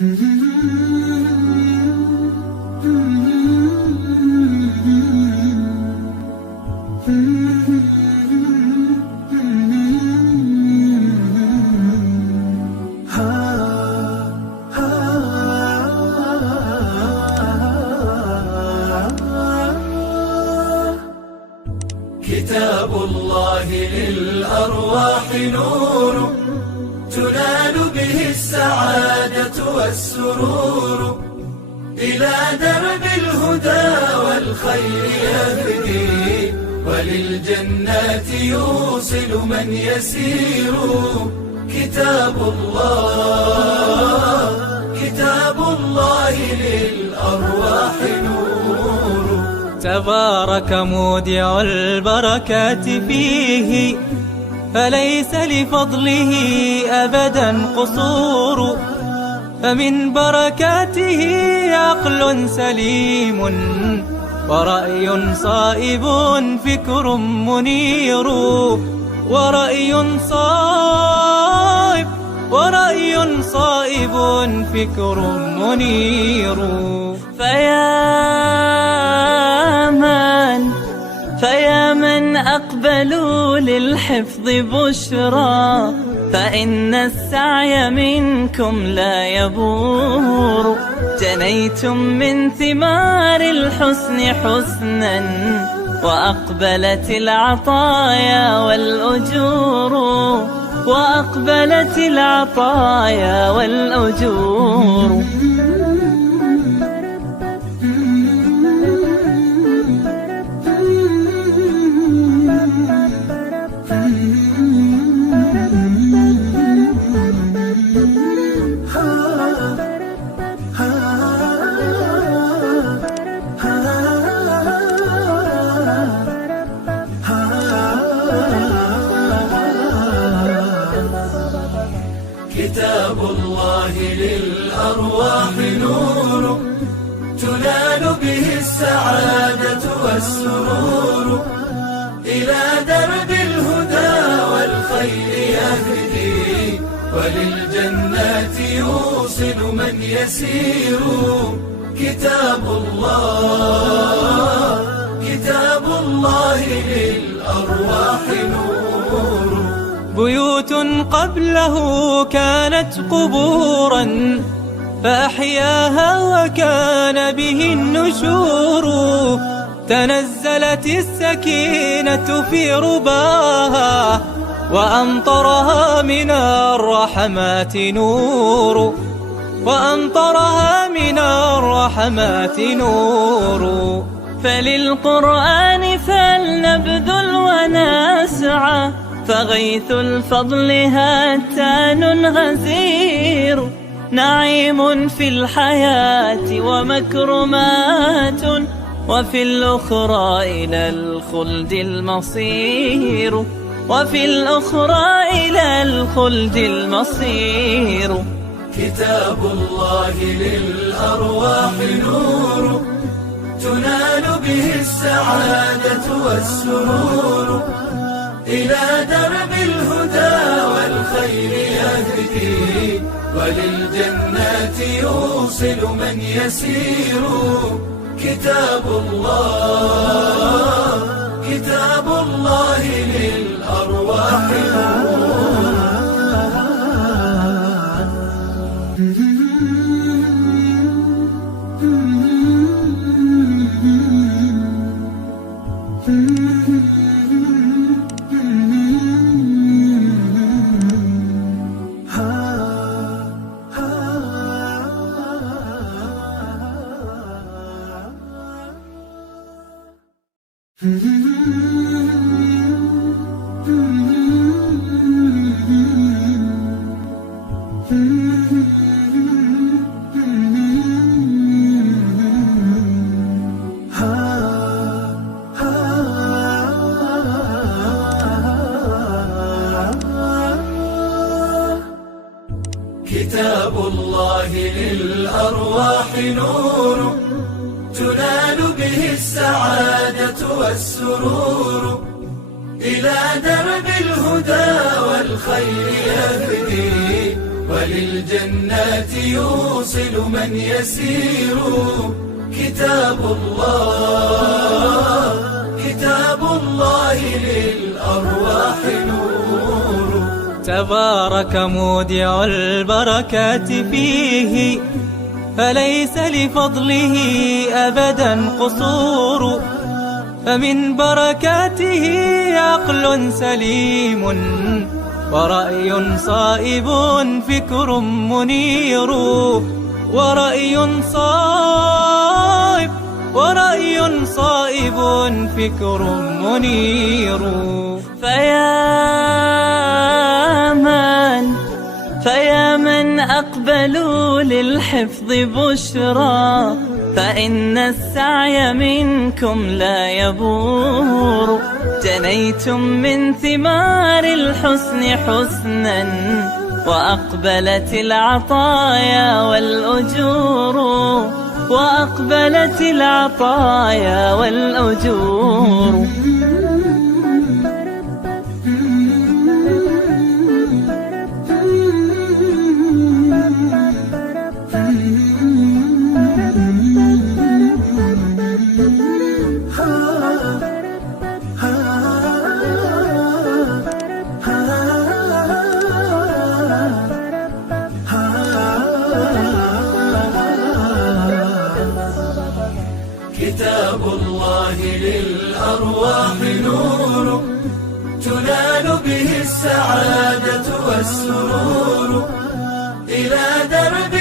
كتاب الله للأرواح نور، تنال به السعادة والسرور، إلى درب الهدى والخير يهدي، وللجنات يوصل من يسير. كتاب الله للأرواح نور. تبارك مودع البركات فيه، فليس لفضله أبدا قصور. فمن بركاته عقل سليم، ورأي صائب فكر منير. ورأي صائب فكر منير. فيا من أقبلوا للحفظ بشرى، فإن السعي منكم لا يبور. جنيتم من ثمار الحسن حسنا، وأقبلت العطايا والأجور. كتاب الله للأرواح نور، تنال به السعادة والسرور، إلى درب الهدى والخير يهدي، وللجنات يوصل من يسير. كتاب الله للأرواح نور. بيوت قبله كانت قبورا، فأحياها وكان به النشور. تنزلت السكينة في رباها، وأمطرها من الرحمات نور. فللقرآن فلنبذل ونسعى، فغيث الفضل هاتان غزير. نعيم في الحياة ومكرمات، وفي الأخرى إلى الخلد المصير. كتاب الله للأرواح نور، تنال به السعادة والسرور، إلى درب الهدى والخير يهدي، وللجنات يوصل من يسير. كتاب الله للأرواح نور. كتاب الله للأرواح نور، تنال به السعادة والسرور، إلى درب الهدى والخير يهدي، وللجنات يوصل من يسير. كتاب الله للأرواح نور. تبارك مودع البركات فيه، فليس لفضله أبدا قصور. فمن بركاته عقل سليم، ورأي صائب فكر منير. ورأي صائب فكر منير. فيا من أقبلوا للحفظ بشرى، فإن السعي منكم لا يبور. جنيتم من ثمار الحسن حسنا، وأقبلت العطايا والأجور. وأقبلت العطايا والأجور. كتاب الله للأرواح نور، تنال به السعادة والسرور. إلى درب